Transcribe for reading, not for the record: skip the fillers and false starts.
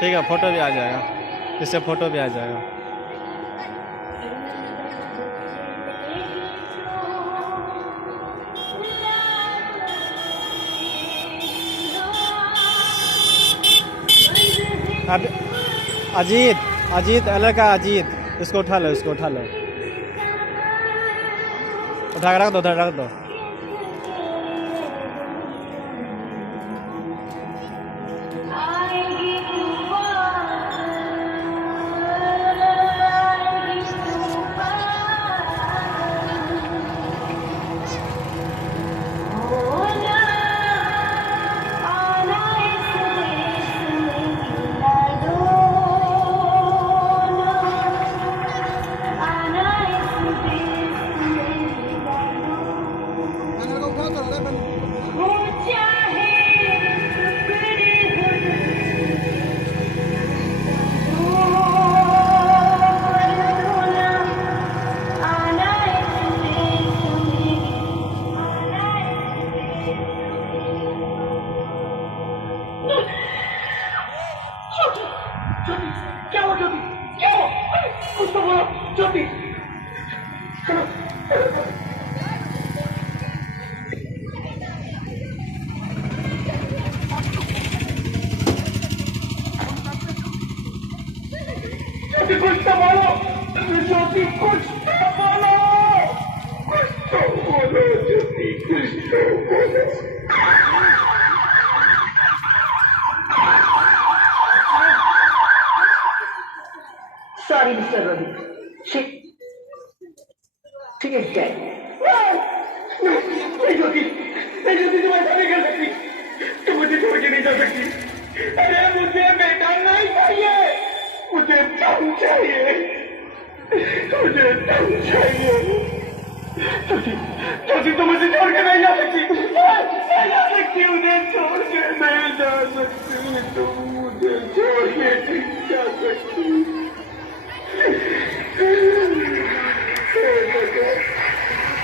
ठीक है, फोटो भी आ जाएगा, इससे फोटो भी आ जाएगा। अब अजीत, अजीत अलग का अजीत, इसको उठा लो, इसको उठा लो, उठा के रख दो, उधर रख दो। क्या हुआ ज्योति? क्या हुआ? कुछ तो बोलो ज्योति। ज्योति कुछ तो बोलो, ज्योति कुछ तो बोलो, कुछ तो बोलो ज्योति, कुछ तो बोलो। Sorry, Mr. Ravi. She is dead. नहीं ज्योति, तुम ऐसा नहीं कर सकती, तुम मुझे छोड़ के नहीं जा सकती। अरे मुझे बेटा नहीं चाहिए, मुझे दम चाहिए, मुझे दम चाहिए। ज्योति तुम मुझे छोड़ के नहीं जा सकती, नहीं जा सकती, मुझे छोड़ के नहीं जा सकती, तुम मुझे छोड़ के नहीं जा सकती।